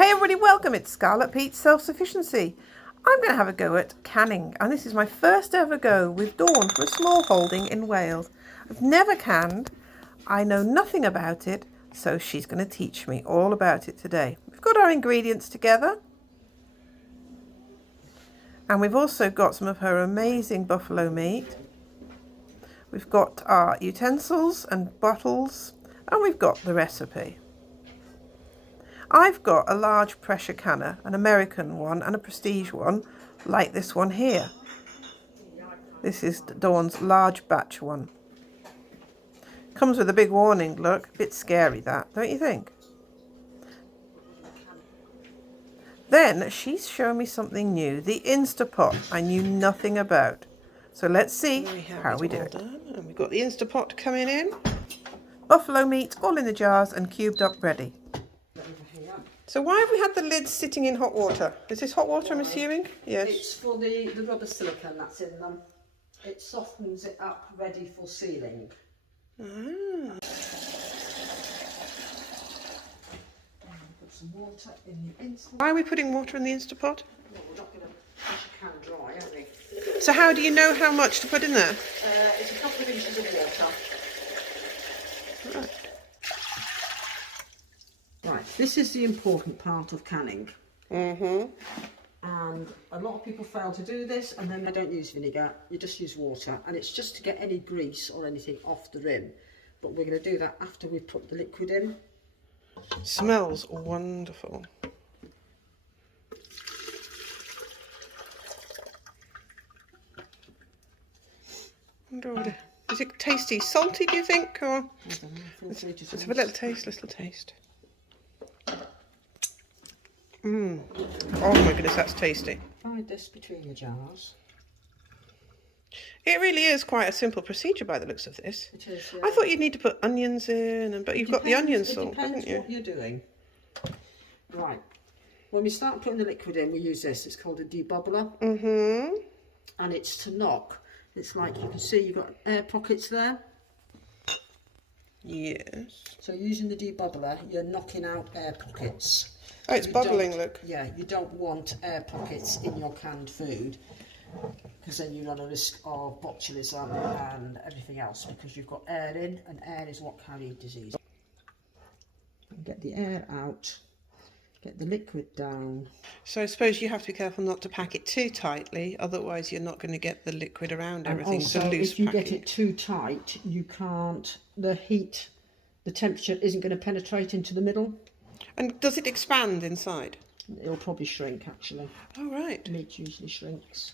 Hey everybody, welcome. It's Scarlet Pete's Self-Sufficiency. I'm going to have a go at canning, and this is my first ever go with Dawn for a small holding in Wales. I've never canned, I know nothing about it, so she's going to teach me all about it today. We've got our ingredients together, and we've also got some of her amazing buffalo meat. We've got our utensils and bottles, and we've got the recipe. I've got a large pressure canner, an American one and a prestige one, like this one here. This is Dawn's large batch one. Comes with a big warning, look, a bit scary that, don't you think? Then she's shown me something new, the Instapot I knew nothing about. So let's see how we do it. And we've got the Instapot coming in. Buffalo meat all in the jars and cubed up ready. So why have we had the lids sitting in hot water? Is this hot water, I'm assuming? Yes. It's for the rubber silicone that's in them. It softens it up, ready for sealing. Ah. Put some water in the Instapot. Why are we putting water in the Instapot? Well, we're not going to push the can dry, are we? So how do you know how much to put in there? It's a couple of inches of water. Right. Right, this is the important part of canning. Mm-hmm. And a lot of people fail to do this, and then they don't use vinegar, you just use water, and it's just to get any grease or anything off the rim. But we're going to do that after we put the liquid in. Smells wonderful. Is it tasty? Salty, do you think? Or I don't know, let's have a little taste, Oh my goodness, that's tasty. Hide this between the jars. It really is quite a simple procedure by the looks of this. It is, yeah. I thought you'd need to put onions in, but you've got the onion salt, haven't you? It depends what you're doing. Right. When we start putting the liquid in, we use this. It's called a debubbler. Mm-hmm. And it's to knock. It's like you can see you've got air pockets there. Yes. So using the debubbler, you're knocking out air pockets. Oh, it's bubbling, look. Yeah, you don't want air pockets in your canned food, because then you run a risk of botulism and everything else, because you've got air in, and air is what carries disease. Get the air out, get the liquid down. So I suppose you have to be careful not to pack it too tightly, otherwise you're not going to get the liquid around everything. And also, so loose if you packing. get it too tight, you can't, the heat, the temperature isn't going to penetrate into the middle. And does it expand inside? It'll probably shrink, actually. Oh, right. Meat usually shrinks.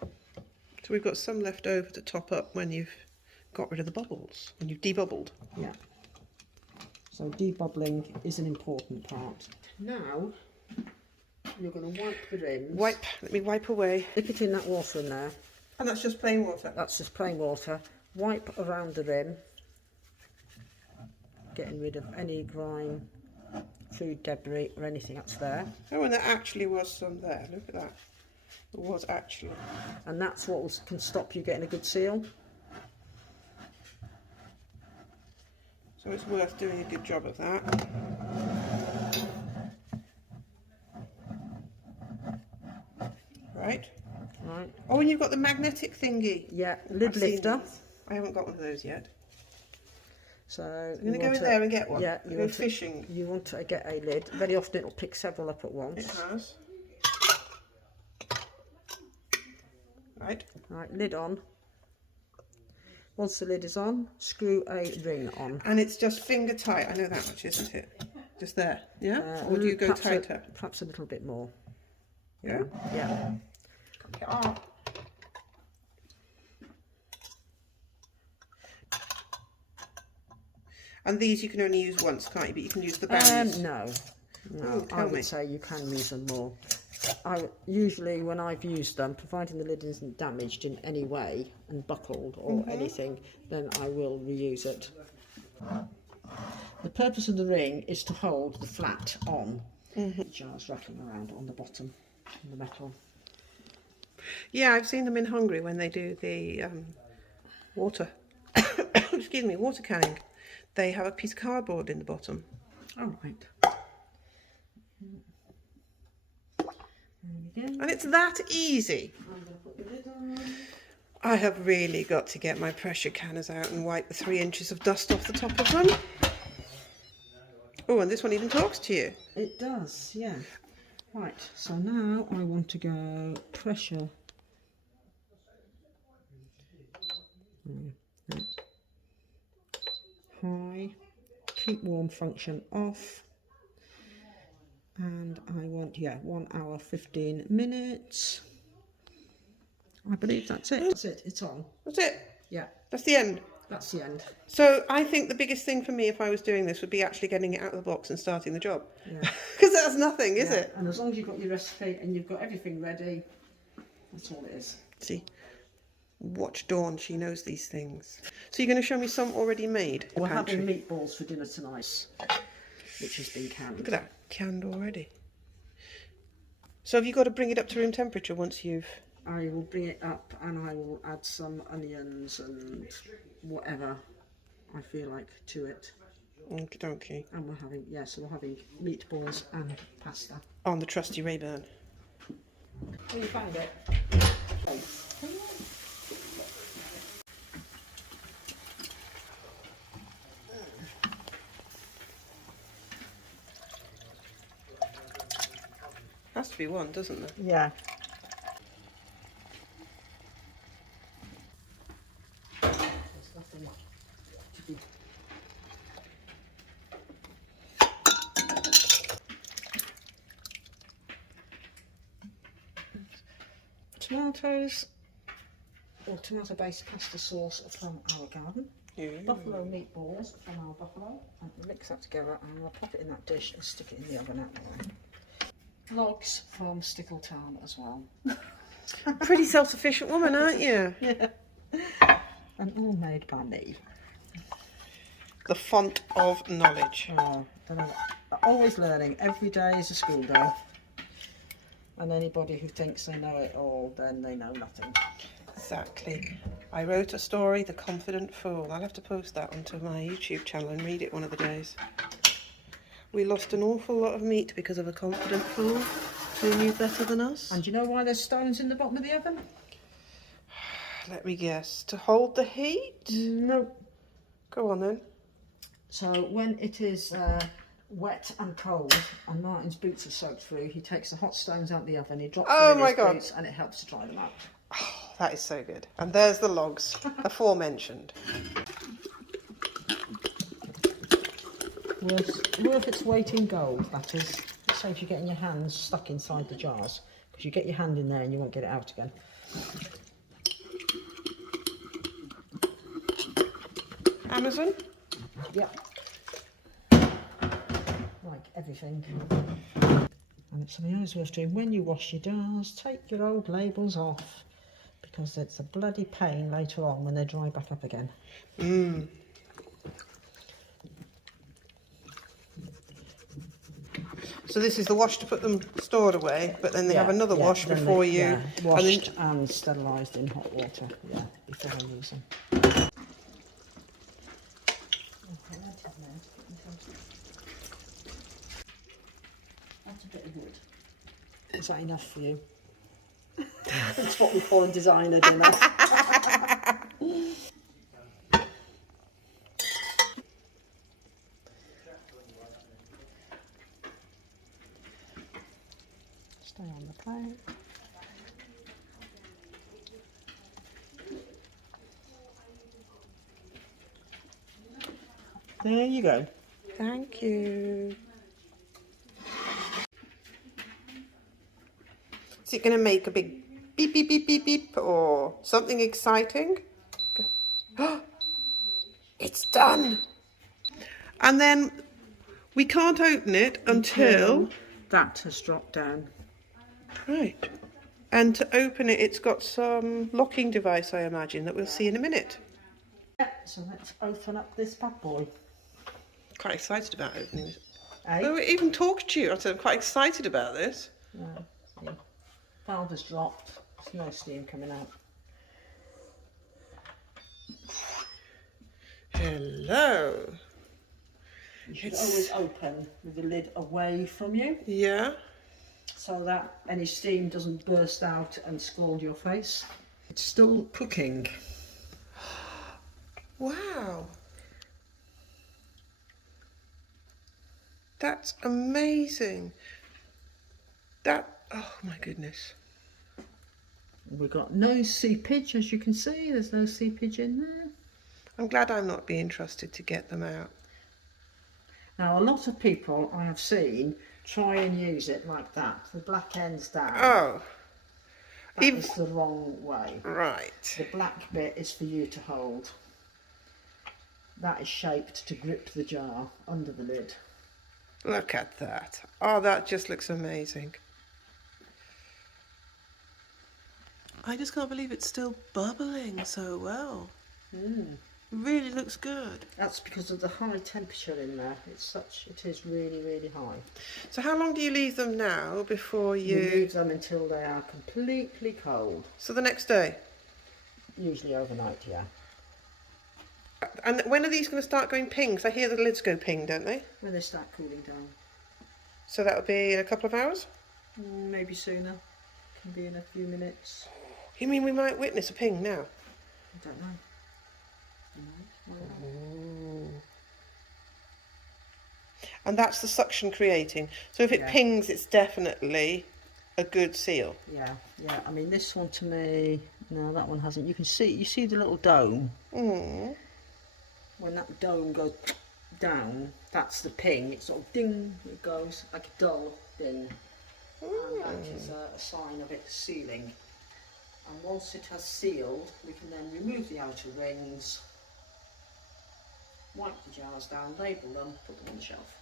So we've got some left over to top up when you've got rid of the bubbles, when you've debubbled. Yeah. So debubbling is an important part. Now, you're going to wipe the rims. Let me wipe away. Dip it in that water in there. And that's just plain water? That's just plain water. Wipe around the rim, getting rid of any grime, food debris or anything that's there. Oh, and there actually was some there. Look at that. There was actually. And that's what can stop you getting a good seal. So it's worth doing a good job of that. Right. Right. Oh, and you've got the magnetic thingy. Yeah, lid lifter. I haven't got one of those yet. So I'm going to go in there and get one. Yeah, you go fishing. You want to get a lid. Very often it'll pick several up at once. It has. Right. Right, lid on. Once the lid is on, screw a ring on. And it's just finger tight. I know that much, isn't it? Just there, yeah? Or do you go tighter? Perhaps a little bit more. Yeah? Yeah. Okay. Oh. And these you can only use once, can't you? But you can use the bands. No. Ooh, I would say you can use them more. Usually when I've used them, providing the lid isn't damaged in any way and buckled or anything, then I will reuse it. The purpose of the ring is to hold the flat on. The jar's rattling around on the bottom, on the metal. Yeah, I've seen them in Hungary when they do the water, excuse me, water canning. They have a piece of cardboard in the bottom. Oh, right. again. And it's that easy. I'm going to put the lid on. I have really got to get my pressure canners out and wipe the 3 inches of dust off the top of them. Oh, and this one even talks to you. It does, yeah. Right, so now I want to go pressure. High, keep warm function off. And I want, 1 hour 15 minutes. I believe that's it. That's it, it's on. That's it. Yeah, That's the end. that's the end. So I think the biggest thing for me if I was doing this would be actually getting it out of the box and starting the job. Yeah. Because that's nothing, is it? And as long as you've got your recipe and you've got everything ready, that's all it is. See, watch Dawn, she knows these things. So you're going to show me some already made? We're having meatballs for dinner tonight, which has been canned. Look at that, canned already. So have you got to bring it up to room temperature once you've... I will bring it up and I will add some onions and whatever I feel like to it. Okie dokie. And we're having, so we're having meatballs and pasta. On the trusty Rayburn. Oh, you found it? Has to be one, doesn't there? Yeah. There's nothing to be. Tomatoes or tomato-based pasta sauce from our garden. Buffalo meatballs from our buffalo. And mix that together and I'll pop it in that dish and stick it in the oven out there. Logs from Stickletown as well. Pretty self-sufficient woman, aren't you? Yeah. And all made by me. The font of knowledge. Always learning. Every day is a school day. And anybody who thinks they know it all, then they know nothing. Exactly. I wrote a story, The Confident Fool. I'll have to post that onto my YouTube channel and read it one of the days. We lost an awful lot of meat because of a confident fool who knew better than us. And do you know why there's stones in the bottom of the oven? Let me guess. To hold the heat? No. Go on then. So when it is wet and cold and Martin's boots are soaked through, he takes the hot stones out of the oven, he drops them in his boots and it helps to dry them out. Oh, that is so good. And there's the logs, aforementioned. Worth its weight in gold, that is. So if you're getting your hands stuck inside the jars, because you get your hand in there and you won't get it out again. Amazon? Yeah. Like everything. And it's something else worth doing. When you wash your jars, take your old labels off, because it's a bloody pain later on when they dry back up again. So this is the wash to put them stored away, but then they have another wash before you... Yeah, washed and sterilised in hot water, before I use them. That's a bit of wood. Is that enough for you? That's what we call a designer dinner. Stay on the plate. There you go. Thank you. Is it going to make a big beep, beep, beep, beep, beep, or something exciting? It's done. And then we can't open it until that has dropped down. Right. And to open it, it's got some locking device, I imagine, that we'll see in a minute. Yeah, so let's open up this bad boy. Quite excited about opening it. Eh? Oh, it even talks to you. I said I'm quite excited about this. Yeah. Valve has dropped. There's no steam coming out. Hello. You should always open with the lid away from you. Yeah. so that any steam doesn't burst out and scald your face. It's still cooking. Wow. That's amazing. Oh my goodness. We've got no seepage, as you can see. There's no seepage in there. I'm glad I'm not being trusted to get them out. Now, a lot of people I have seen try and use it like that. The black end's down. Oh. That is the wrong way. Right. The black bit is for you to hold. That is shaped to grip the jar under the lid. Look at that. Oh, that just looks amazing. I just can't believe it's still bubbling so well. Really looks good. That's because of the high temperature in there. It is really, really high. So how long do you leave them now before You leave them until they are completely cold. So the next day? Usually overnight, yeah. And when are these going to start going ping? 'Cause I hear the lids go ping, don't they? When they start cooling down. So that'll be in a couple of hours? Maybe sooner. Can be in a few minutes. You mean we might witness a ping now? I don't know. And that's the suction creating. So if it pings, it's definitely a good seal. Yeah. I mean, this one to me, no, that one hasn't. You see the little dome. When that dome goes down, that's the ping. It's sort of ding, it goes like a dull ding. And that is a sign of it sealing. And once it has sealed, we can then remove the outer rings, wipe the jars down, label them, put them on the shelf.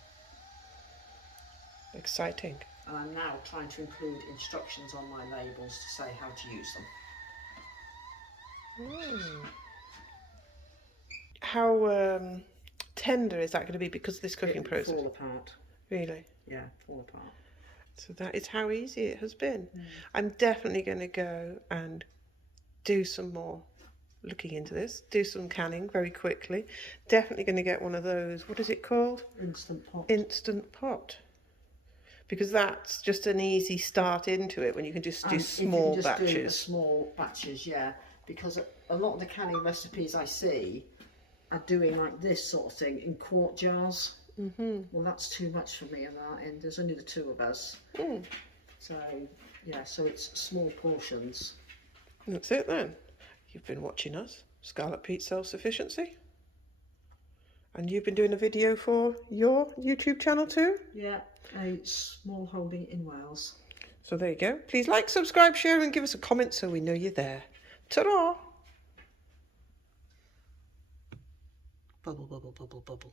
Exciting. And I'm now trying to include instructions on my labels to say how to use them. How tender is that going to be because of this cooking process? Fall apart. Really? Yeah, fall apart. So that is how easy it has been. I'm definitely going to go and do some more looking into this, do some canning very quickly. Definitely going to get one of those, what is it called? Instant pot. Instant pot. Because that's just an easy start into it when you can just do small batches. Do small batches, yeah. Because a lot of the canning recipes I see are doing like this sort of thing in quart jars. Well, that's too much for me on that end. There's only the two of us. So, yeah, so it's small portions. That's it then. You've been watching us, Scarlet Pete Self-Sufficiency. And you've been doing a video for your YouTube channel too? Yeah, a small holding in Wales. So there you go. Please like, subscribe, share and give us a comment so we know you're there. Ta-ra! Bubble, bubble, bubble, bubble.